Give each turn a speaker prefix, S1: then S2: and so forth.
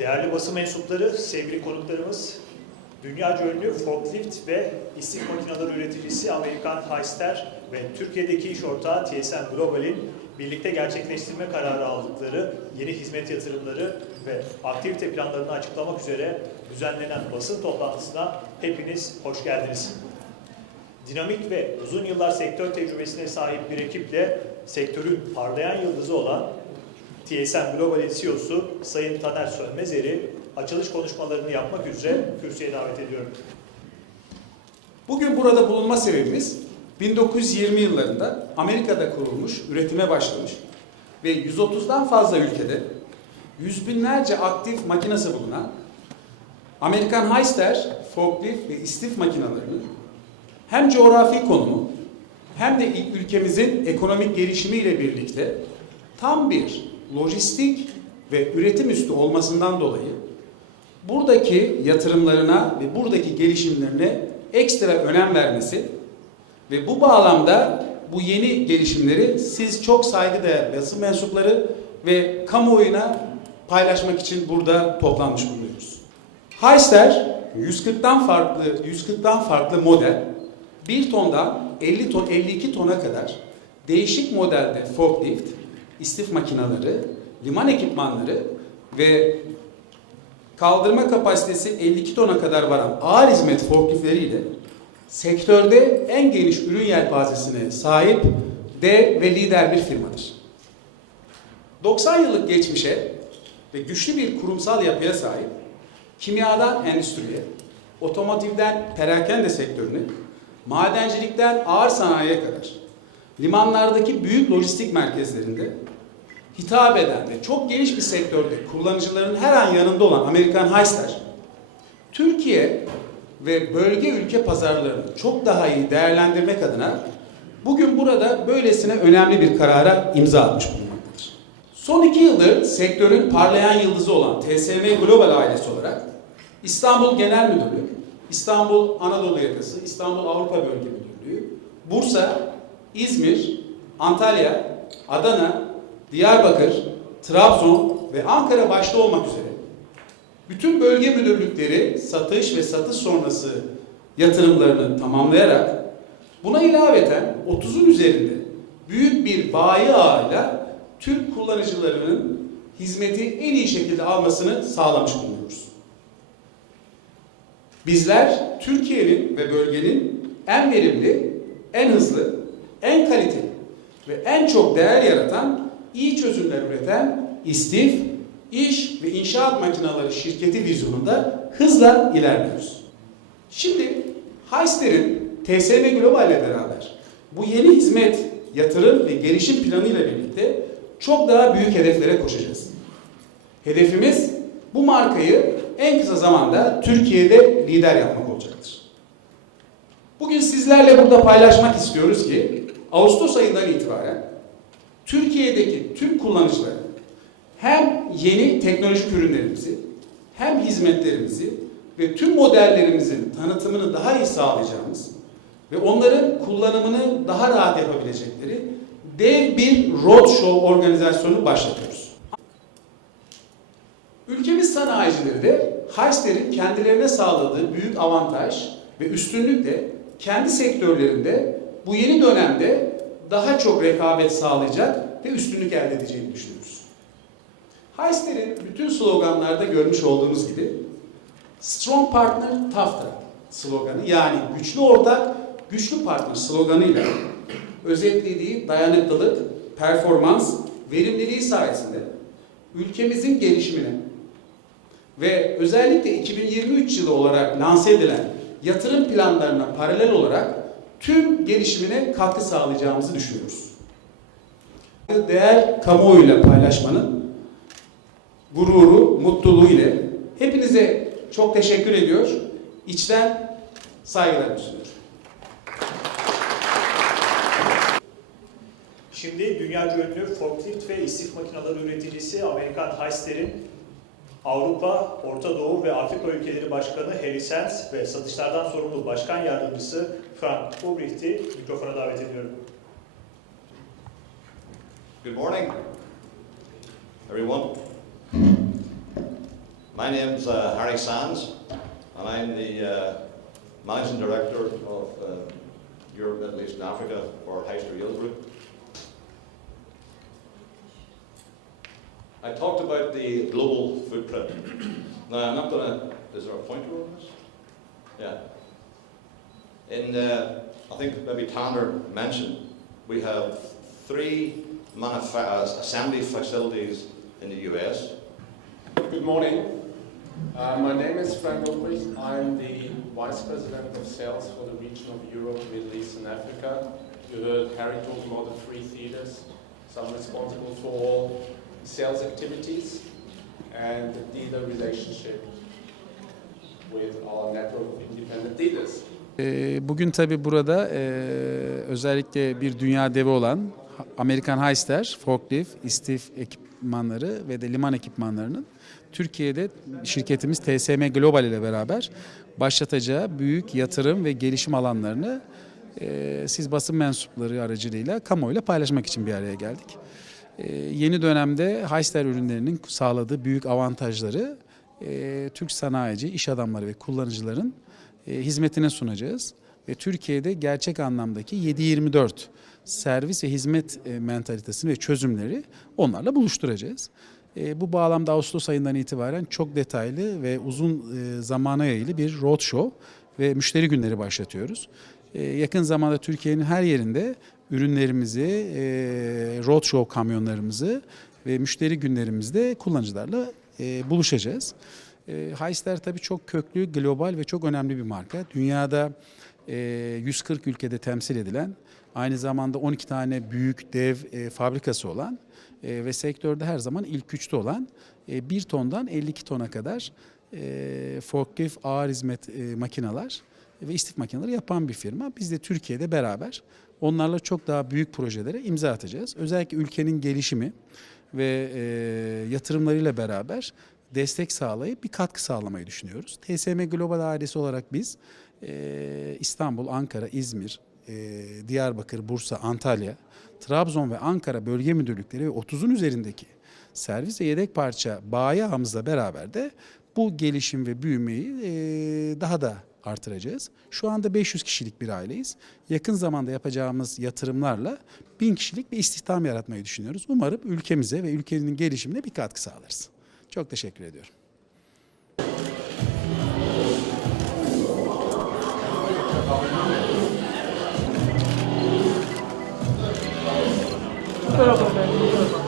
S1: Değerli basın mensupları, sevgili konuklarımız, dünyaca ünlü forklift ve istif makineleri üreticisi Amerikan Hyster ve Türkiye'deki iş ortağı TSM Global'in birlikte gerçekleştirme kararı aldıkları yeni hizmet yatırımları ve aktivite planlarını açıklamak üzere düzenlenen basın toplantısına hepiniz hoş geldiniz. Dinamik ve uzun yıllar sektör tecrübesine sahip bir ekiple sektörün parlayan yıldızı olan TSM Global'in CEO'su Sayın Taner Sönmezer'i açılış konuşmalarını yapmak üzere kürsüye davet ediyorum.
S2: Bugün burada bulunma sebebimiz 1920 yıllarında Amerika'da kurulmuş, üretime başlamış ve 130'dan fazla ülkede yüz binlerce aktif makinesi bulunan Amerikan Hyster, forklift ve istif makinalarını hem coğrafi konumu hem de ülkemizin ekonomik gelişimiyle birlikte tam bir lojistik ve üretim üstü olmasından dolayı buradaki yatırımlarına ve buradaki gelişimlerine ekstra önem vermesi ve bu bağlamda bu yeni gelişimleri siz çok saygıdeğer basın mensupları ve kamuoyuna paylaşmak için burada toplanmış bulunuyoruz. Hyster 140'tan farklı 140'tan farklı model 1 tondan 50 ton 52 tona kadar değişik modelde forklift, istif makineleri, liman ekipmanları ve kaldırma kapasitesi 52 tona kadar varan ağır hizmet forkliftleriyle sektörde en geniş ürün yelpazesine sahip dev ve lider bir firmadır. 90 yıllık geçmişe ve güçlü bir kurumsal yapıya sahip kimyadan endüstriye, otomotivden perakende sektörüne, madencilikten ağır sanayiye kadar limanlardaki büyük lojistik merkezlerinde hitap eden ve çok geniş bir sektörde kullanıcıların her an yanında olan Amerikan Hyster, Türkiye ve bölge ülke pazarlarını çok daha iyi değerlendirmek adına bugün burada böylesine önemli bir karara imza atmış bulunmaktadır. Son iki yıldır sektörün parlayan yıldızı olan TSM Global ailesi olarak İstanbul Genel Müdürlüğü, İstanbul Anadolu Yakası, İstanbul Avrupa Bölge Müdürlüğü, Bursa, İzmir, Antalya, Adana, Diyarbakır, Trabzon ve Ankara başta olmak üzere bütün bölge müdürlükleri satış ve satış sonrası yatırımlarını tamamlayarak buna ilaveten 30'un üzerinde büyük bir bayi ağıyla Türk kullanıcılarının hizmeti en iyi şekilde almasını sağlamış bulunuyoruz. Bizler Türkiye'nin ve bölgenin en verimli, en hızlı, en kaliteli ve en çok değer yaratan iyi çözümler üreten istif, iş ve inşaat makineleri şirketi vizyonunda hızla ilerliyoruz. Şimdi Hyster'in TSM Global ile beraber bu yeni hizmet, yatırım ve gelişim planı ile birlikte çok daha büyük hedeflere koşacağız. Hedefimiz bu markayı en kısa zamanda Türkiye'de lider yapmak olacaktır. Bugün sizlerle burada paylaşmak istiyoruz ki Ağustos ayından itibaren Türkiye'deki tüm kullanıcıları hem yeni teknolojik ürünlerimizi hem hizmetlerimizi ve tüm modellerimizin tanıtımını daha iyi sağlayacağımız ve onların kullanımını daha rahat yapabilecekleri dev bir roadshow organizasyonu başlatıyoruz. Ülkemiz sanayicileri de Hyster'in kendilerine sağladığı büyük avantaj ve üstünlük de kendi sektörlerinde bu yeni dönemde daha çok rekabet sağlayacak ve üstünlük elde edeceğini düşünüyoruz. Hyster'in bütün sloganlarda görmüş olduğunuz gibi Strong Partner Tough sloganı yani güçlü ortak, güçlü partner sloganıyla özetlediği dayanıklılık, performans, verimliliği sayesinde ülkemizin gelişimine ve özellikle 2023 yılı olarak lanse edilen yatırım planlarına paralel olarak tüm gelişimine katkı sağlayacağımızı düşünüyoruz. Değer kamuoyuyla paylaşmanın gururu, mutluluğu ile hepinize çok teşekkür ediyor. İçten saygılar sunuyorum.
S1: Şimdi dünyaca ünlü forklift ve istif makineleri üreticisi Amerikan Hyster'in Avrupa, Orta Doğu ve Afrika ülkeleri başkanı Harry Sands ve satışlardan sorumlu başkan yardımcısı Ulbricht'i mikrofona davet ediyorum.
S3: Good morning, everyone. My name's uh, Harry Sands, and I'm the uh, Managing Director of uh, Europe, Middle East and Africa for Heister Yield Group. I talked about the global footprint. Now, I'm not going to. Is there a pointer on this? Yeah. In, uh, I think maybe Tanner mentioned, we have three uh, assembly facilities in the US.
S4: Good morning. Uh, my name is Frank Ulbricht. I'm the Vice President of Sales for the region of Europe, Middle East and Africa. You heard Harry talk about the three theaters. So I'm responsible for all sales activities and the dealer relationship with our network of independent dealers.
S2: Ee, Bugün tabi burada e, özellikle bir dünya devi olan Amerikan Hyster, Forklift, istif ekipmanları ve de liman ekipmanlarının Türkiye'de şirketimiz TSM Global ile beraber başlatacağı büyük yatırım ve gelişim alanlarını e, siz basın mensupları aracılığıyla kamuoyuyla paylaşmak için bir araya geldik. E, Yeni dönemde Hyster ürünlerinin sağladığı büyük avantajları Türk sanayici, iş adamları ve kullanıcıların hizmetine sunacağız. Ve Türkiye'de gerçek anlamdaki 7-24 servis ve hizmet e, mentalitesini ve çözümleri onlarla buluşturacağız. E, bu bağlamda Ağustos ayından itibaren çok detaylı ve uzun e, zamana yayılı bir roadshow ve müşteri günleri başlatıyoruz. E, yakın zamanda Türkiye'nin her yerinde ürünlerimizi, e, roadshow kamyonlarımızı ve müşteri günlerimizde kullanıcılarla e, buluşacağız. E, Hyster tabii çok köklü, global ve çok önemli bir marka. Dünyada e, 140 ülkede temsil edilen, aynı zamanda 12 tane büyük dev e, fabrikası olan e, ve sektörde her zaman ilk üçte olan e, 1 tondan 52 tona kadar e, forklift ağır hizmet e, makineler ve istif makineleri yapan bir firma. Biz de Türkiye'de beraber onlarla çok daha büyük projelere imza atacağız. Özellikle ülkenin gelişimi ve e, yatırımlarıyla beraber destek sağlayıp bir katkı sağlamayı düşünüyoruz. TSM Global ailesi olarak biz e, İstanbul, Ankara, İzmir, e, Diyarbakır, Bursa, Antalya, Trabzon ve Ankara bölge müdürlükleri ve 30'un üzerindeki servis ve yedek parça bayi ağımızla beraber de bu gelişim ve büyümeyi e, daha da artıracağız. Şu anda 500 kişilik bir aileyiz. Yakın zamanda yapacağımız yatırımlarla 1000 kişilik bir istihdam yaratmayı düşünüyoruz. Umarım ülkemize ve ülkenin gelişimine bir katkı sağlarız. Çok teşekkür ediyorum.
S5: Ben.